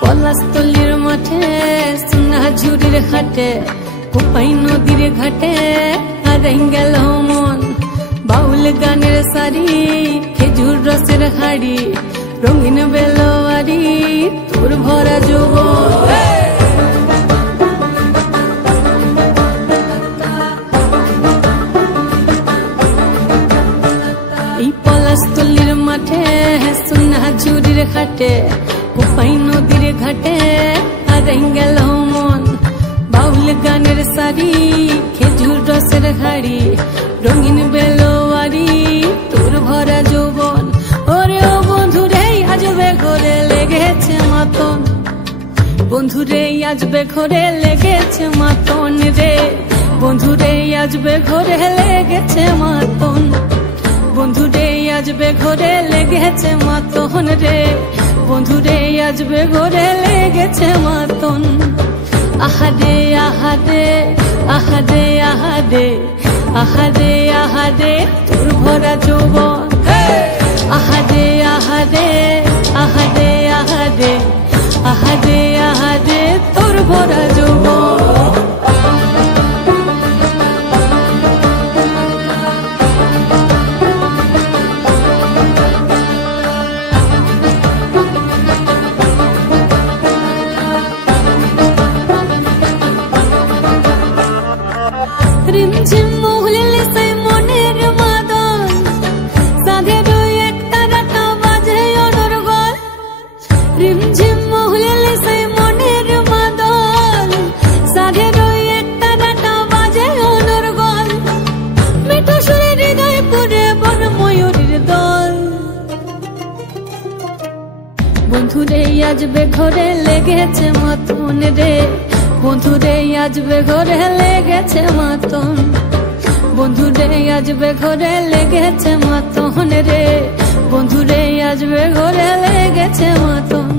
পলাশতলির মাঠে সোনাঝুরির ঘাটে কোপাই নদীর ঘাটে হারাই গেল মন বাউল গানের শাড়ি খেজুর রসের হাড়ি রঙিন বেলোয়ারি তোর ভরা যৌবন এই পলাশতলির মাঠে সোনাঝুরির ঘাটে কোপাই নদীর ঘাটে হারাই গেল মন বাউল গানের শাড়ি খেজুর রসের হাড়ি রঙিন বেলোয়ারি তোর ভরা যৌবন ওরে ও বন্ধুরে আজবে ঘরে লেগেছে মাতন বন্ধুরে আজবে ঘরে লেগেছে মাতন রে বন্ধুরে আজবে ঘরে লেগেছে মাতন বন্ধুরে আজবে ঘরে লেগেছে মাতন রে বন্ধুরে আজবে ঘরে লেগেছে মাতন আহারে আহারে আহারে আহারে আহারে আহারে তোর ভরা যৌবন আহারে আহারে আহারে আহারে আহারে আহারে তোর ভরা যৌবন রিমঝিম মহুলে সেই মনের মাদন সাধের এক তারাটা বাজে অনর্গল রিমঝিম মহুলে সেই মনের মাদন সাধের এক তারাটা বাজে অনর্গল মিঠো সুরে হৃদয় পুরে বন ময়ূরীর দল বন্ধুরে আজবে ঘরে লেগেছে মাতন রে বন্ধুরে আজবে ঘরে লেগেছে মাতন বন্ধুরে আজবে ঘরে লেগেছে মাতন রে বন্ধুরে আজবে ঘরে লেগেছে মাতন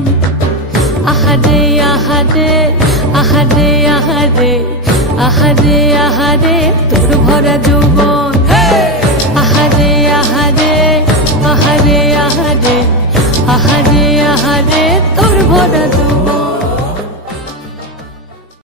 আহারে আহারে আহারে আহারে আহারে আহারে তোর ভরা যৌবন